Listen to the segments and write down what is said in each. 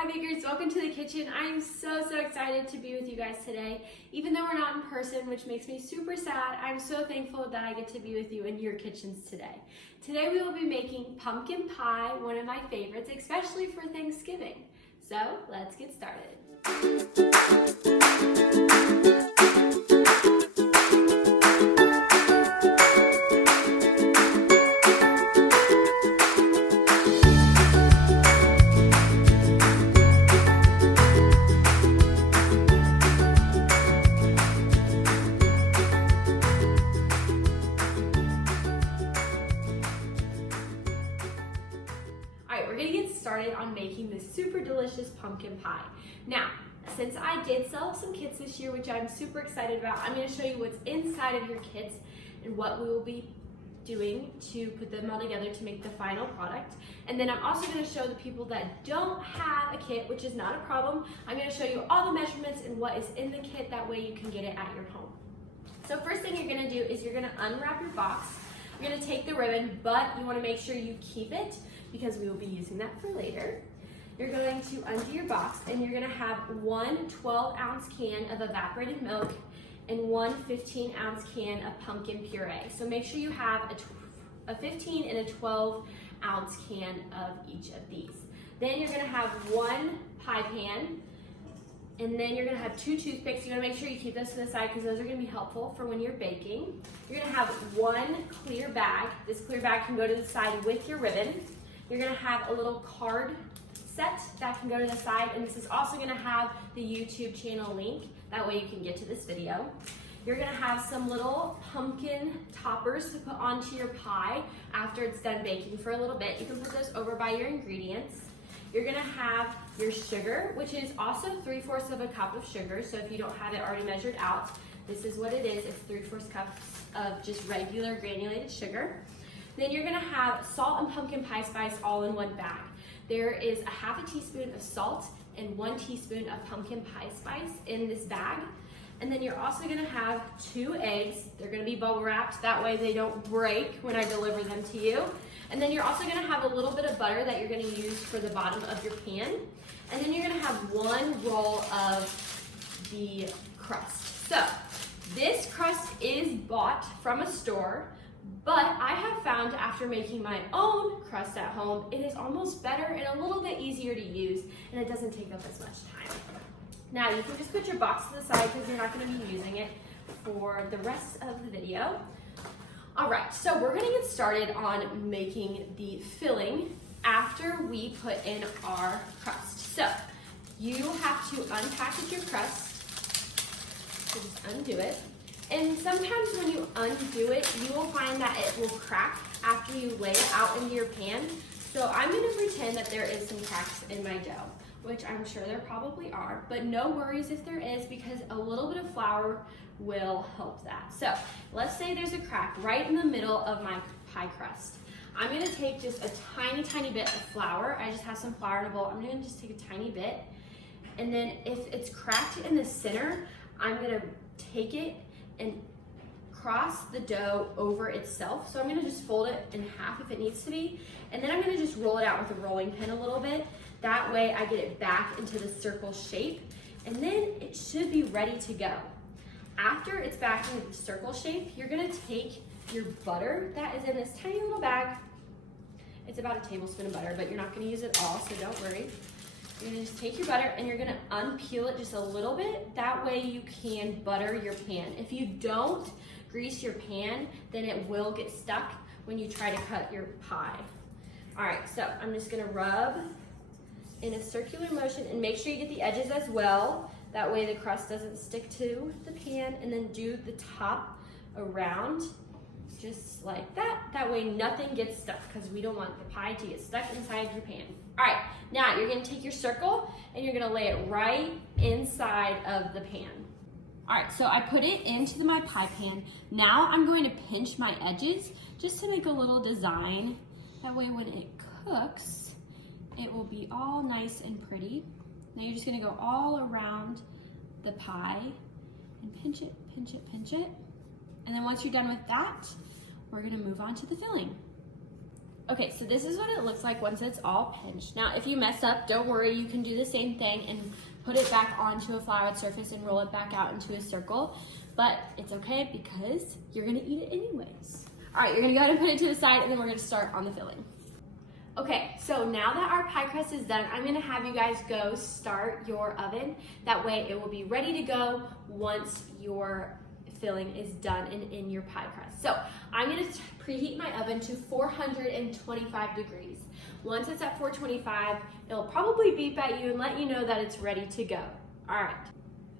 Hi bakers, welcome to the kitchen. I'm so excited to be with you guys today. Even though we're not in person, which makes me super sad, I'm so thankful that I get to be with you in your kitchens today. Today we will be making pumpkin pie, one of my favorites, especially for Thanksgiving. So let's get started. We're gonna get started on making this super delicious pumpkin pie. Now, since I did sell some kits this year, which I'm super excited about, I'm gonna show you what's inside of your kits and what we will be doing to put them all together to make the final product. And then I'm also gonna show the people that don't have a kit, which is not a problem, I'm gonna show you all the measurements and what is in the kit, that way you can get it at your home. So first thing you're gonna do is you're gonna unwrap your box. You're gonna take the ribbon, but you wanna make sure you keep it because we will be using that for later. You're going to undo your box and you're gonna have one 12-ounce can of evaporated milk and one 15-ounce can of pumpkin puree. So make sure you have a 15 and a 12-ounce can of each of these. Then you're gonna have one pie pan, and then you're gonna have two toothpicks. You're gonna make sure you keep those to the side because those are gonna be helpful for when you're baking. You're gonna have one clear bag. This clear bag can go to the side with your ribbon. You're gonna have a little card set that can go to the side, and this is also gonna have the YouTube channel link. That way you can get to this video. You're gonna have some little pumpkin toppers to put onto your pie after it's done baking for a little bit. You can put those over by your ingredients. You're gonna have your sugar, which is also 3/4 of a cup of sugar. So if you don't have it already measured out, this is what it is. It's 3/4 cups of just regular granulated sugar. Then you're gonna have salt and pumpkin pie spice all in one bag. There is a 1/2 teaspoon of salt and 1 teaspoon of pumpkin pie spice in this bag. And then you're also gonna have 2 eggs. They're gonna be bubble wrapped, that way they don't break when I deliver them to you. And then you're also gonna have a little bit of butter that you're gonna use for the bottom of your pan. And then you're gonna have 1 roll of the crust. So this crust is bought from a store, but I have found after making my own crust at home, it is almost better and a little bit easier to use, and it doesn't take up as much time. Now you can just put your box to the side because you're not gonna be using it for the rest of the video. All right, so we're gonna get started on making the filling after we put in our crust. So you have to unpackage your crust, so just undo it. And sometimes when you undo it, you will find that it will crack after you lay it out into your pan. So I'm gonna pretend that there is some cracks in my dough, which I'm sure there probably are, but no worries if there is because a little bit of flour will help that. So let's say there's a crack right in the middle of my pie crust. I'm gonna take just a tiny bit of flour. I just have some flour in a bowl. I'm gonna just take a tiny bit. And then if it's cracked in the center, I'm gonna take it and cross the dough over itself. So I'm gonna just fold it in half if it needs to be. And then I'm gonna just roll it out with a rolling pin a little bit. That way I get it back into the circle shape. And then it should be ready to go. After it's back into the circle shape, you're gonna take your butter that is in this tiny little bag. It's about a tablespoon of butter, but you're not gonna use it all, so don't worry. You're gonna just take your butter and you're gonna unpeel it just a little bit. That way you can butter your pan. If you don't grease your pan, then it will get stuck when you try to cut your pie. All right, so I'm just gonna rub in a circular motion and make sure you get the edges as well. That way the crust doesn't stick to the pan, and then do the top around just like that. That way nothing gets stuck because we don't want the pie to get stuck inside your pan. All right, now you're gonna take your circle and you're gonna lay it right inside of the pan. All right, so I put it into my pie pan. Now I'm going to pinch my edges just to make a little design. That way when it cooks, it will be all nice and pretty. Now you're just gonna go all around the pie and pinch it, pinch it, pinch it. And then once you're done with that, we're gonna move on to the filling. Okay, so this is what it looks like once it's all pinched. Now, if you mess up, don't worry, you can do the same thing and put it back onto a floured surface and roll it back out into a circle, but it's okay because you're gonna eat it anyways. All right, you're gonna go ahead and put it to the side and then we're gonna start on the filling. Okay, so now that our pie crust is done, I'm gonna have you guys go start your oven. That way it will be ready to go once your filling is done and in your pie crust. So I'm gonna preheat my oven to 425 degrees. Once it's at 425, it'll probably beep at you and let you know that it's ready to go. All right.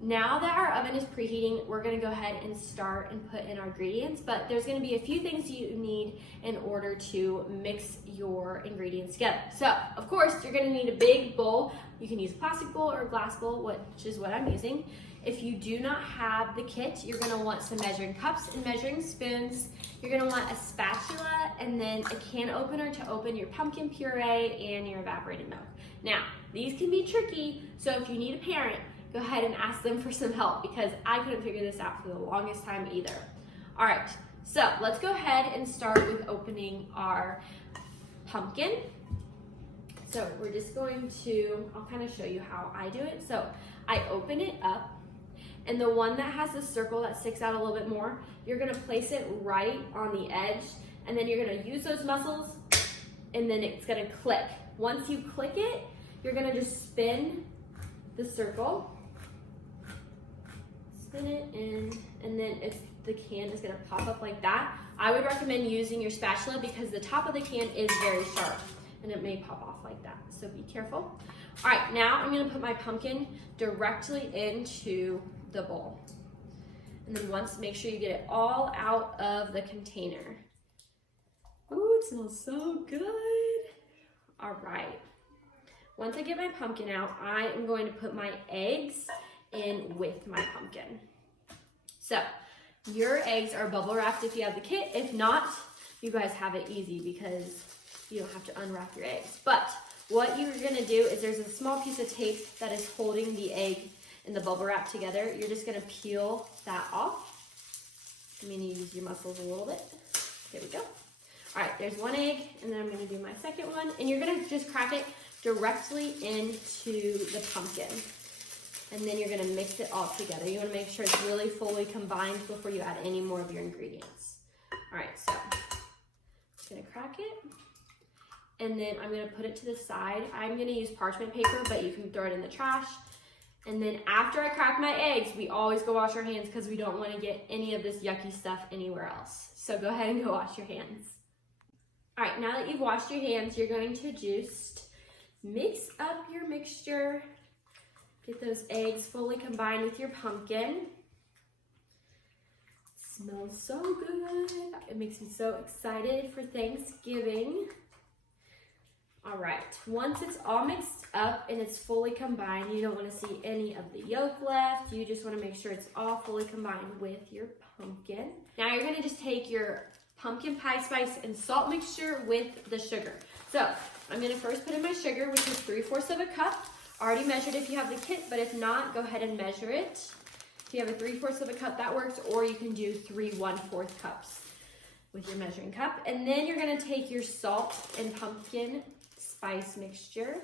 Now that our oven is preheating, we're gonna go ahead and start and put in our ingredients, but there's gonna be a few things you need in order to mix your ingredients together. So, of course, you're gonna need a big bowl. You can use a plastic bowl or a glass bowl, which is what I'm using. If you do not have the kit, you're gonna want some measuring cups and measuring spoons. You're gonna want a spatula and then a can opener to open your pumpkin puree and your evaporated milk. Now, these can be tricky, so if you need a parent, go ahead and ask them for some help because I couldn't figure this out for the longest time either. All right, so let's go ahead and start with opening our pumpkin. So we're just going to, I'll kind of show you how I do it. So I open it up, and the one that has the circle that sticks out a little bit more, you're gonna place it right on the edge, and then you're gonna use those muscles, and then it's gonna click. Once you click it, you're gonna just spin the circle, spin it in, and then the can is gonna pop up like that. I would recommend using your spatula because the top of the can is very sharp and it may pop off like that, so be careful. All right, now I'm gonna put my pumpkin directly into the bowl. And then make sure you get it all out of the container. Ooh, it smells so good. All right. Once I get my pumpkin out, I am going to put my eggs in with my pumpkin. So, your eggs are bubble wrapped if you have the kit. If not, you guys have it easy because you don't have to unwrap your eggs. But what you're gonna do is there's a small piece of tape that is holding the egg and the bubble wrap together. You're just gonna peel that off. I'm gonna use your muscles a little bit. There we go. All right, there's one egg, and then I'm gonna do my second one, and you're gonna just crack it directly into the pumpkin. And then you're gonna mix it all together. You wanna make sure it's really fully combined before you add any more of your ingredients. All right, so I'm just gonna crack it. And then I'm gonna put it to the side. I'm gonna use parchment paper, but you can throw it in the trash. And then after I crack my eggs, we always go wash our hands because we don't wanna get any of this yucky stuff anywhere else. So go ahead and go wash your hands. All right, now that you've washed your hands, you're going to just mix up your mixture. Get those eggs fully combined with your pumpkin. It smells so good. It makes me so excited for Thanksgiving. All right, once it's all mixed up and it's fully combined, you don't want to see any of the yolk left. You just want to make sure it's all fully combined with your pumpkin. Now you're going to just take your pumpkin pie spice and salt mixture with the sugar. So I'm going to first put in my sugar, which is 3/4 of a cup. Already measured if you have the kit, but if not, go ahead and measure it. If you have a 3/4 of a cup, that works, or you can do 3 1/4 cups with your measuring cup. And then you're going to take your salt and pumpkin spice mixture.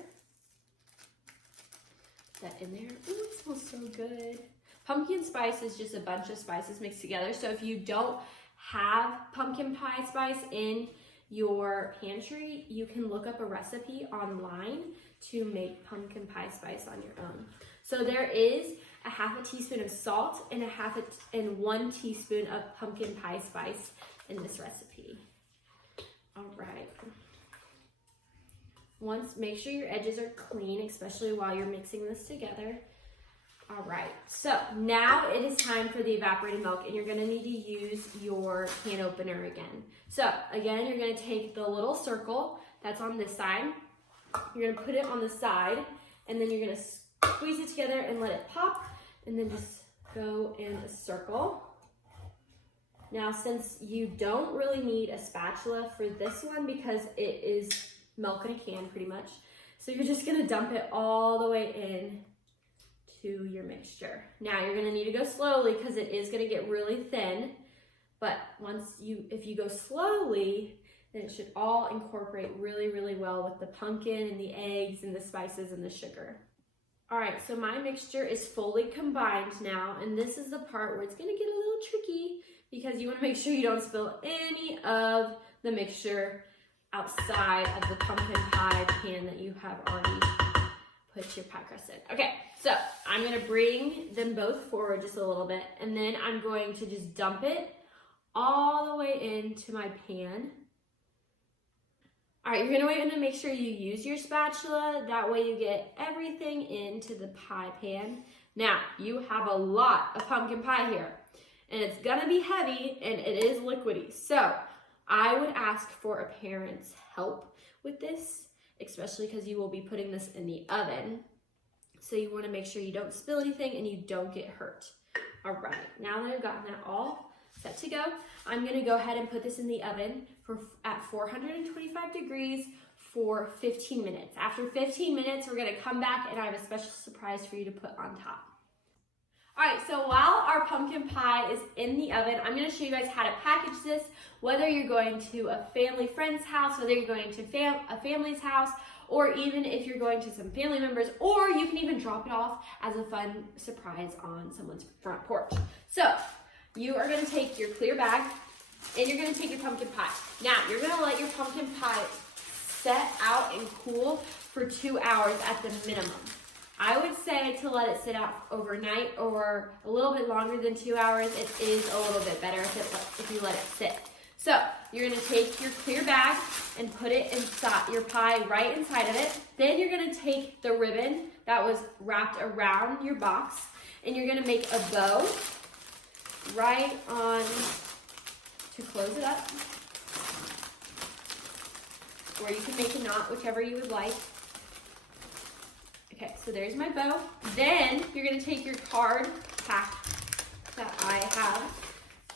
Put that in there. Ooh, it smells so good. Pumpkin spice is just a bunch of spices mixed together. So if you don't have pumpkin pie spice in your pantry, you can look up a recipe online to make pumpkin pie spice on your own. So there is a 1/2 teaspoon of salt and 1 teaspoon of pumpkin pie spice in this recipe. All right. Make sure your edges are clean, especially while you're mixing this together. All right, so now it is time for the evaporated milk, and you're gonna need to use your can opener again. So again, you're gonna take the little circle that's on this side, you're gonna put it on the side, and then you're gonna squeeze it together and let it pop, and then just go in a circle. Now, since you don't really need a spatula for this one because it is milk in a can pretty much, so you're just gonna dump it all the way in to your mixture. Now you're gonna need to go slowly because it is gonna get really thin, but if you go slowly, and it should all incorporate really, really well with the pumpkin and the eggs and the spices and the sugar. All right, so my mixture is fully combined now, and this is the part where it's gonna get a little tricky because you wanna make sure you don't spill any of the mixture outside of the pumpkin pie pan that you have already put your pie crust in. Okay, so I'm gonna bring them both forward just a little bit, and then I'm going to just dump it all the way into my pan. All right, you're gonna make sure you use your spatula. That way you get everything into the pie pan. Now, you have a lot of pumpkin pie here, and it's gonna be heavy, and it is liquidy. So I would ask for a parent's help with this, especially because you will be putting this in the oven. So you wanna make sure you don't spill anything and you don't get hurt. All right, now that I've gotten that all set to go, I'm gonna go ahead and put this in the oven at 425 degrees for 15 minutes. After 15 minutes, we're gonna come back and I have a special surprise for you to put on top. All right, so while our pumpkin pie is in the oven, I'm gonna show you guys how to package this, whether you're going to a family friend's house, whether you're going to a family's house, or even if you're going to some family members, or you can even drop it off as a fun surprise on someone's front porch. So you are gonna take your clear bag and you're gonna take your pumpkin pie. Now, you're gonna let your pumpkin pie set out and cool for 2 hours at the minimum. I would say to let it sit out overnight or a little bit longer than 2 hours. It is a little bit better if you let it sit. So you're gonna take your clear bag and put it inside your pie right inside of it. Then you're gonna take the ribbon that was wrapped around your box and you're gonna make a bow right on to close it up. Or you can make a knot, whichever you would like. Okay, so there's my bow. Then you're gonna take your card pack that I have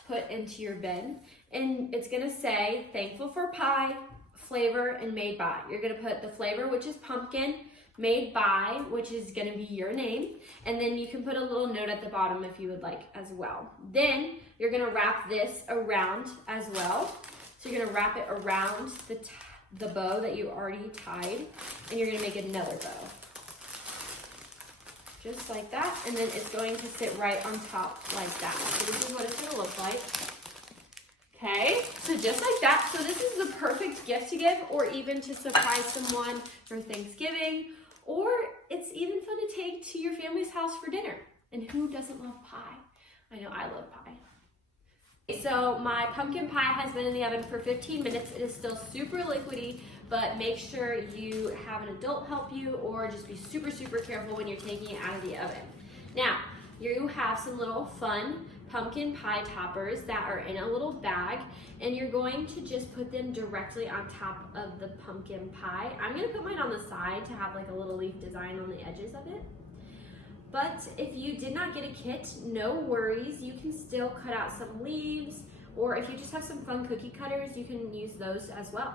put into your bin, and it's gonna say, thankful for pie, flavor, and made by. You're gonna put the flavor, which is pumpkin, made by, which is gonna be your name, and then you can put a little note at the bottom if you would like as well. Then you're gonna wrap this around as well. So you're gonna wrap it around the bow that you already tied, and you're gonna make another bow. Just like that, and then it's going to sit right on top like that. So this is what it's gonna look like. Okay, so just like that. So this is the perfect gift to give, or even to surprise someone for Thanksgiving, or it's even fun to take to your family's house for dinner. And who doesn't love pie? I know I love pie. So my pumpkin pie has been in the oven for 15 minutes. It is still super liquidy, but make sure you have an adult help you, or just be super, super careful when you're taking it out of the oven. Now, you have some little fun pumpkin pie toppers that are in a little bag, and you're going to just put them directly on top of the pumpkin pie. I'm gonna put mine on the side to have like a little leaf design on the edges of it. But if you did not get a kit, no worries. You can still cut out some leaves, or if you just have some fun cookie cutters, you can use those as well.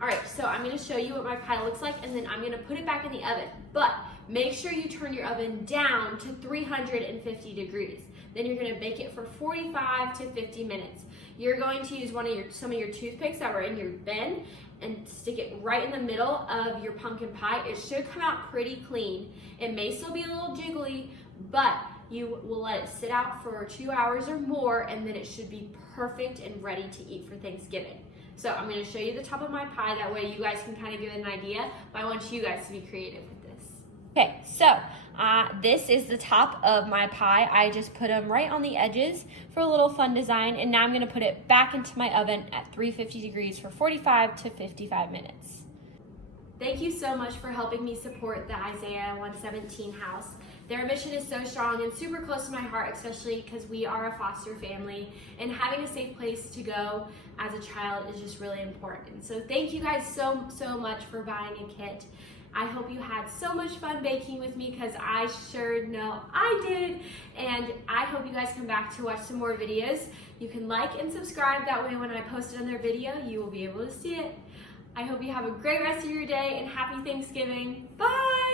All right, so I'm gonna show you what my pie looks like, and then I'm gonna put it back in the oven. But make sure you turn your oven down to 350 degrees. Then you're gonna bake it for 45 to 50 minutes. You're going to use some of your toothpicks that were in your bin and stick it right in the middle of your pumpkin pie. It should come out pretty clean. It may still be a little jiggly, but you will let it sit out for 2 hours or more, and then it should be perfect and ready to eat for Thanksgiving. So I'm gonna show you the top of my pie, that way you guys can kind of get an idea, but I want you guys to be creative with this. Okay, so this is the top of my pie. I just put them right on the edges for a little fun design, and now I'm gonna put it back into my oven at 350 degrees for 45 to 55 minutes. Thank you so much for helping me support the Isaiah 117 house. Their mission is so strong and super close to my heart, especially because we are a foster family, and having a safe place to go as a child is just really important. So thank you guys so much for buying a kit. I hope you had so much fun baking with me, because I sure know I did. And I hope you guys come back to watch some more videos. You can like and subscribe, that way when I post another video, you will be able to see it. I hope you have a great rest of your day, and happy Thanksgiving. Bye!